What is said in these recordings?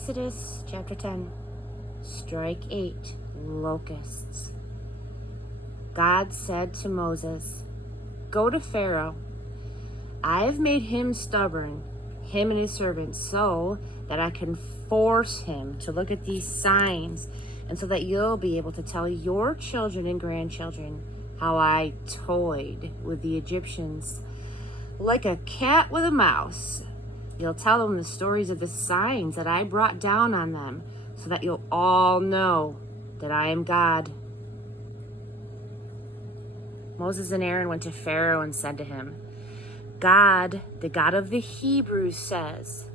Exodus chapter 10. Strike 8. Locusts. God said to Moses, "Go to Pharaoh. I have made him stubborn, him and his servants, so that I can force him to look at these signs, and so that you'll be able to tell your children and grandchildren how I toyed with the Egyptians like a cat with a mouse. You'll tell them the stories of the signs that I brought down on them, so that you'll all know that I am God." Moses and Aaron went to Pharaoh and said to him, "God, the God of the Hebrews, says,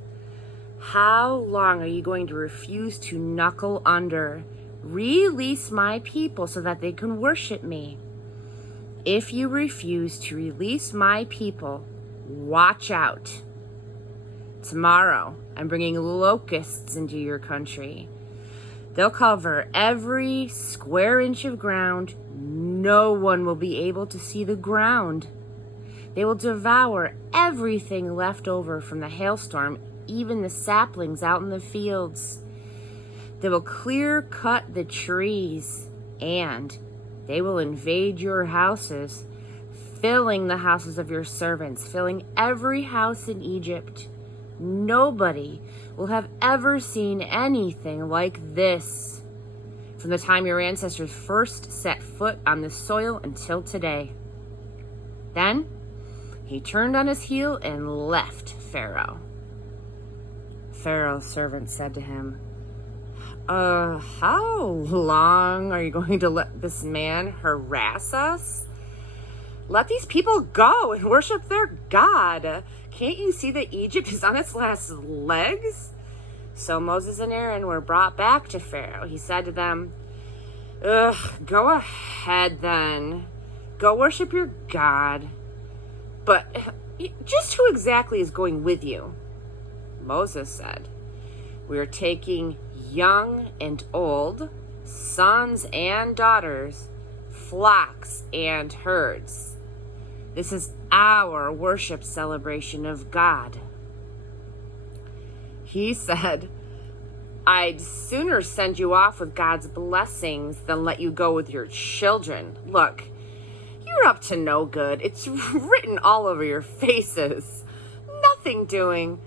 'How long are you going to refuse to knuckle under? Release my people so that they can worship me. If you refuse to release my people, watch out. Tomorrow, I'm bringing locusts into your country. They'll cover every square inch of ground. No one will be able to see the ground. They will devour everything left over from the hailstorm, even the saplings out in the fields. They will clear cut the trees, and they will invade your houses, filling the houses of your servants, filling every house in Egypt. Nobody will have ever seen anything like this from the time your ancestors first set foot on this soil until today." Then he turned on his heel and left Pharaoh. Pharaoh's servant said to him, How long are you going to let this man harass us? Let these people go and worship their God. Can't you see that Egypt is on its last legs?" So Moses and Aaron were brought back to Pharaoh. He said to them, "Go ahead then. Go worship your God. But just who exactly is going with you?" Moses said, "We are taking young and old, sons and daughters, flocks and herds. This is our worship celebration of God." He said, "I'd sooner send you off with God's blessings than let you go with your children. Look, you're up to no good. It's written all over your faces. Nothing doing.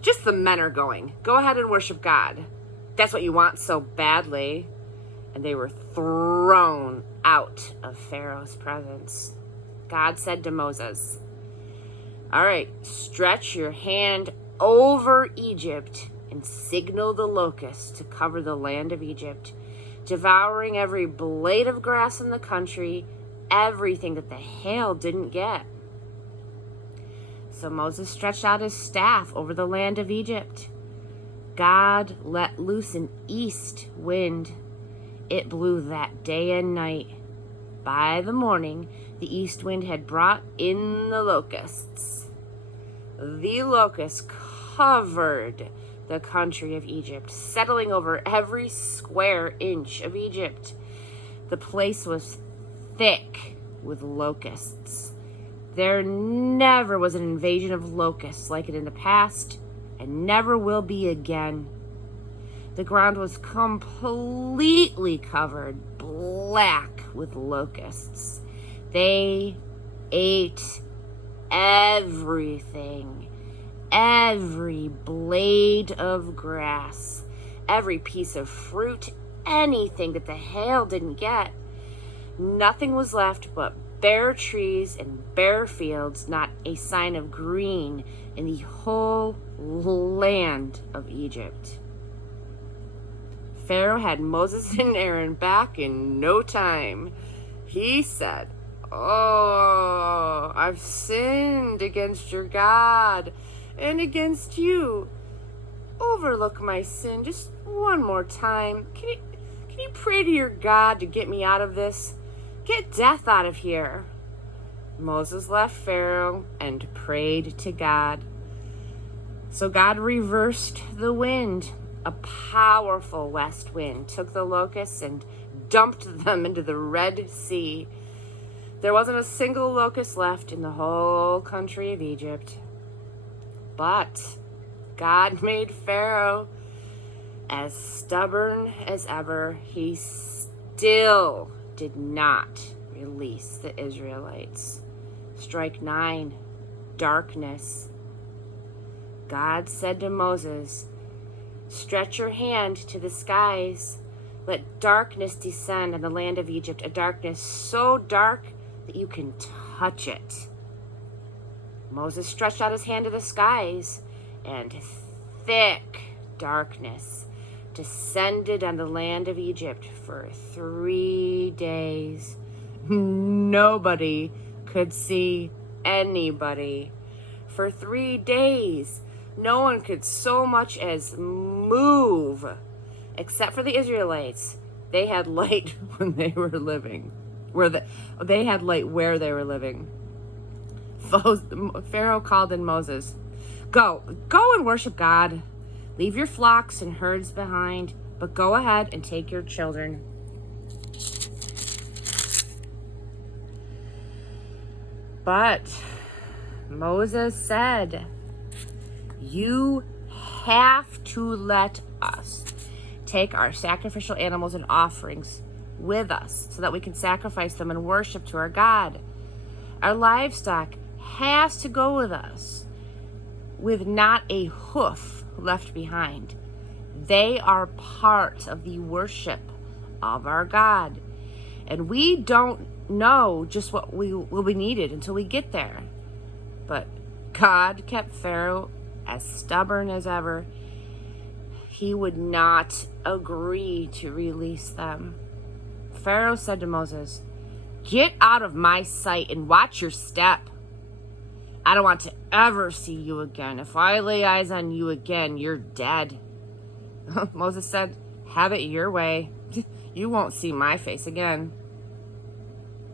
Just the men are going. Go ahead and worship God. That's what you want so badly." And they were thrown out of Pharaoh's presence. God said to Moses, "All right, stretch your hand over Egypt and signal the locusts to cover the land of Egypt, devouring every blade of grass in the country, everything that the hail didn't get." So Moses stretched out his staff over the land of Egypt. God let loose an east wind. It blew that day and night. By the morning, the east wind had brought in the locusts. The locusts covered the country of Egypt, settling over every square inch of Egypt. The place was thick with locusts. There never was an invasion of locusts like it in the past, and never will be again. The ground was completely covered black with locusts. They ate everything, every blade of grass, every piece of fruit, anything that the hail didn't get. Nothing was left but bare trees and bare fields, not a sign of green in the whole land of Egypt. Pharaoh had Moses and Aaron back in no time. He said, I've sinned against your God and against you. Overlook my sin just one more time. Can you pray to your God to get me out of this? Get death out of here." Moses left Pharaoh and prayed to God. So God reversed the wind. A powerful west wind took the locusts and dumped them into the Red Sea. There wasn't a single locust left in the whole country of Egypt. But God made Pharaoh As stubborn as ever, he still did not release the Israelites. Strike 9, darkness. God said to Moses, stretch your hand to the skies. Let darkness descend on the land of Egypt, a darkness so dark that you can touch it. Moses stretched out his hand to the skies, and thick darkness descended on the land of Egypt for 3 days. Nobody could see anybody. For 3 days, no one could so much as move, except for the Israelites. They had light when they were living. They had light where they were living. Pharaoh called in Moses, Go and worship God. Leave your flocks and herds behind, but go ahead and take your children. But Moses said, you have to let us take our sacrificial animals and offerings with us so that we can sacrifice them and worship to our God. Our livestock has to go with us with not a hoof left behind. They are part of the worship of our God. And we don't know just what will be needed until we get there. But God kept Pharaoh as stubborn as ever. He would not agree to release them. Pharaoh said to Moses, get out of my sight and watch your step. I don't want to ever see you again. If I lay eyes on you again, you're dead. Moses said, have it your way. You won't see my face again.